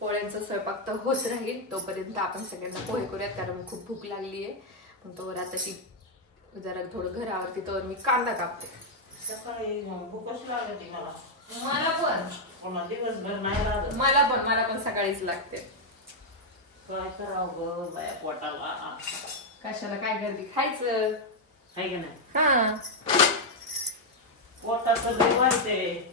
पोळ्यांचा स्वयंपाक तर होत राहील तोपर्यंत आपण सगळ्यांना पोहे करूयात, कारण खूप भूक लागली आहे. पण तोवर आता ती जरा थोडं घरावरती तोवर मी कांदा कापते. सकाळी भूकच लागते मला. मला पण दिवसभर नाही लागत. मला पण सकाळीच लागते. काय करावं ग बाया पोटाला. कशाला काय गर्दी खायचं आहे की नाही. हा पोटात तर वाढते.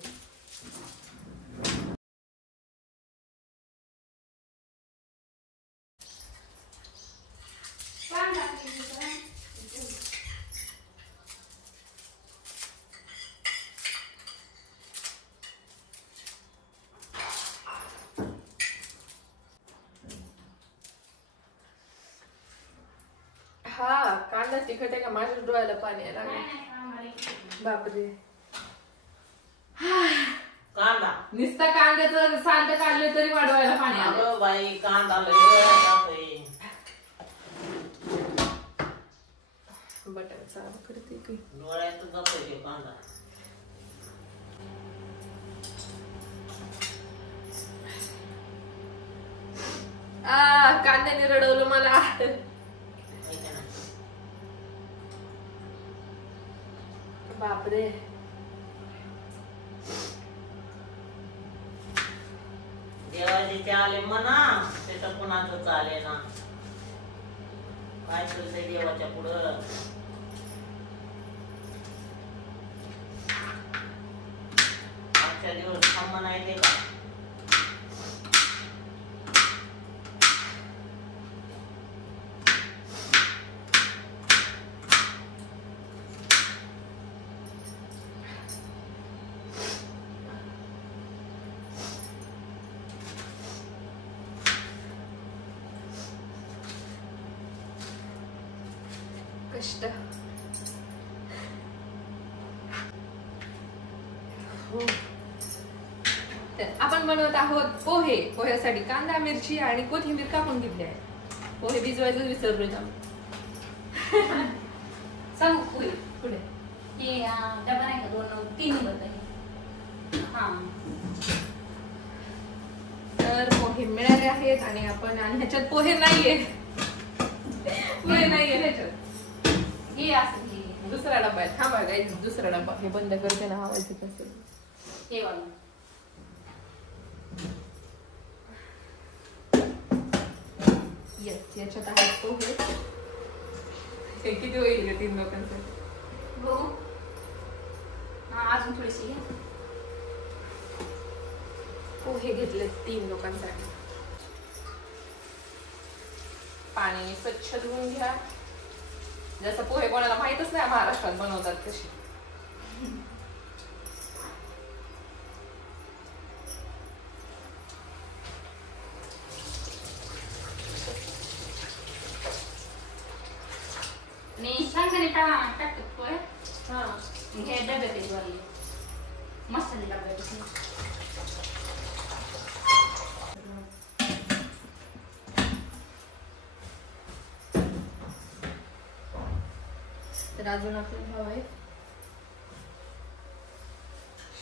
हा कांदा तिखट आहे का माझ्या डोळ्याला पाणी यायला लागलं. बापरे कांदा नुसता कांद्याचं सांड काढलं तरी डोळ्याला पाणी आलं. अगं बाई कांदा लय बटाटा करते की डोळ्यात जातोय कांदा. कांद्याने रडवलं मला. बापरे देवाचे आले म्हणा ते तर कुणाचं चाले ना. काय करते देवाच्या पुढं. आजच्या दिवस थांबा नाही ते का. कष्ट. आपण बनवत आहोत पोहे. पोह्यासाठी कांदा मिरची आणि कोथिंबीर कापून घेतली आहे. पोहे भिजवायचं विसरलोय जाऊन. सांगू पुढे पुढे हे डबा नाही का 2-3 नंबर आहे. हा तर पोहे मिळाले आहेत आणि आपण आणि ह्याच्यात पोहे नाहीये. पोहे नाहीये ह्याच्यात. हे असं हे दुसरा डब्बा आहे. थांबा गाईस दुसरा डब्बा हे बंद करते ना हवायचं असेल. हे वाला येस याच्यात आहे पोहे. हे किती होईल ग 3 लोकांसाठी. बघू. हा अजून थोडीशी घे. पोहे घेतले 3 लोकांसाठी. पाणी स्वच्छ धुवून घ्या. जसं पोहे कोणाला माहितच नाही महाराष्ट्रात बनवतात कशी. आणि शेंगदाणे टाकतात पोहे. हा हे डब्यात आहेत वरले मसाले डब्यात. तर अजून आपल्याला हवं आहे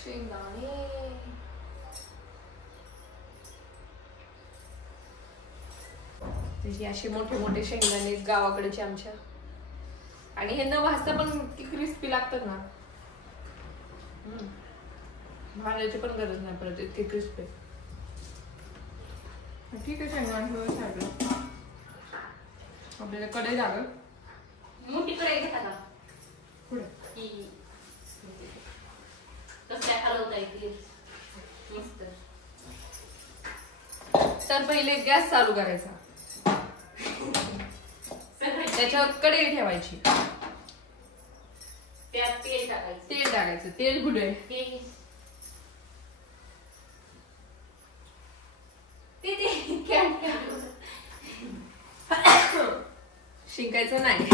शेंगदाणे. त्याची असे मोठे मोठे शेंगदाणे गावाकडचे आमच्या. आणि हे न भाजता पण क्रिस्पी लागतात ना. भाजायची पण गरज नाही परत इतके क्रिस्पी. ठीक आहे शेंगदाणे आपल्याला कढई लागल. मोठी कढई घेता का पुढे की कसल्या हलवता येते मस्त. तर पहिले गॅस चालू करायचा. त्याच्यावर कढई ठेवायची. त्यात तेल टाकायचं. तेल टाकायचं. तेल कुठे शिंकायचं नाही.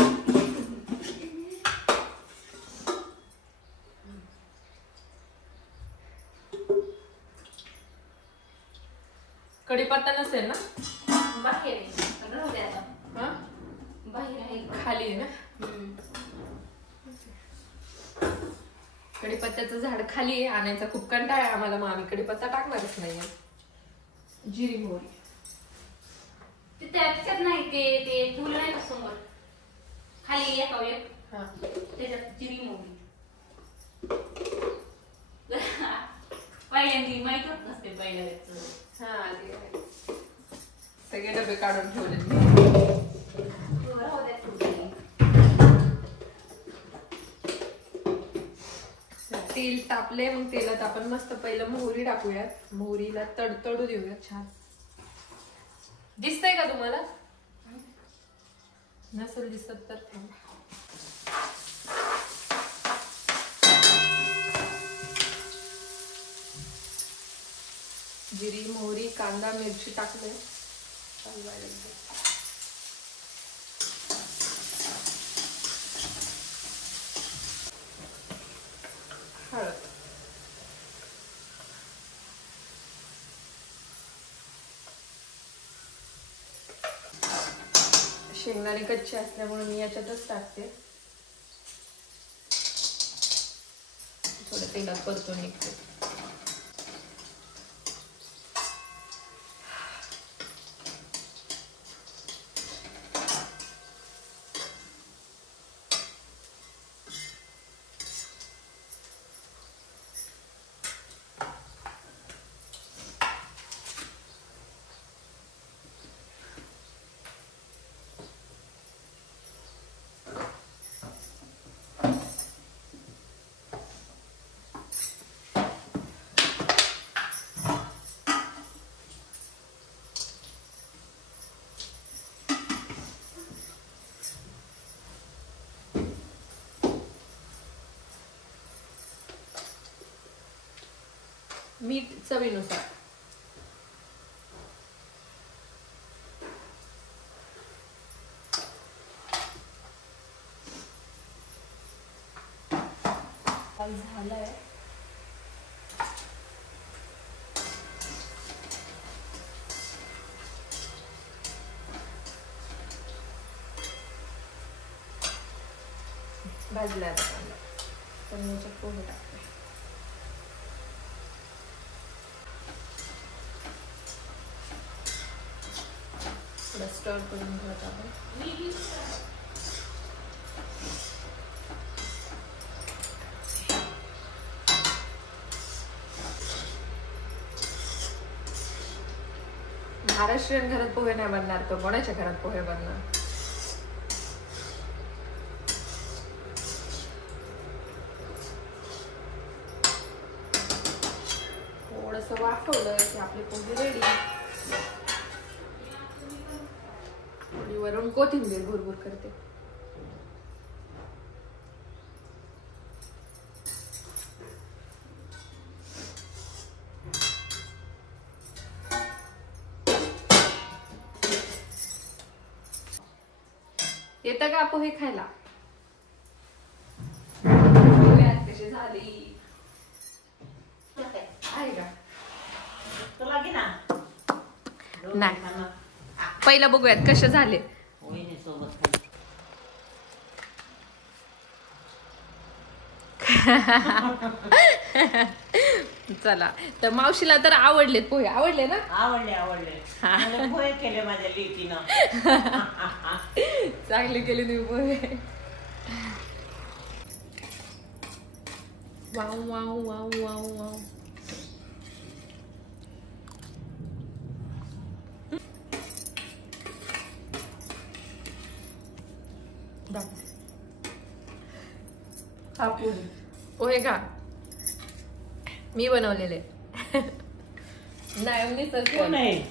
कढीपत्ता नसेल ना बाहेर आहे. राहू दे आता. हा बाहेर आहे खाली आहे ना. कढीपत्त्याचं झाड खाली आहे. आणायचा खूप कंटाळा आहे आम्हाला. मग आम्ही कढीपत्ता टाकणारच नाहीये. जिरी मोहरी. ते त्याच्यात नाही ते फुल नाही का समोर खाली एका एक हा त्याच्यात जिरी मोहरी. पहिल्यांदा माहित होत नसते पहिल्या हा ते आहे. सगळे डबे काढून ठेवले. तेल तापले, मग तेलात आपण मस्त पहिलं मोहरी टाकूयात. मोहरीला तडतडू देऊया छान. दिसतंय का तुम्हाला? नसेल दिसत तर थांबा. जिरी मोहरी कांदा मिरची टाकले. हळद. शेंगदाणे कच्चे असल्यामुळे मी याच्यातच टाकते. थोडं तेलात परतून निघते. मीठ चवीनुसार. झालंय. भाजला आता कांदा. पण याच्यात पोहे टाकते. थोडं स्टर करून घेत आपण. महाराष्ट्रीयन घरात पोहे नाही बनणार तर कोणाच्या घरात पोहे बनणार? थोडस वाफवलं की आपले पोहे रेडी. वरून कोथिंबीर भुरभुर करते. येतं का पोहे खायला? कशी झाली आहे का? तुला घे ना. नाही, पहिलं बघूयात कसे झाले. चला तर मावशीला तर आवडलेत पोहे. आवडले ना? आवडले. पोहे केले माझ्या लेकीनं. चांगले केले तुम्ही पोहे. Wow wow wow wow wow. पोहे का मी बनवलेले नाही.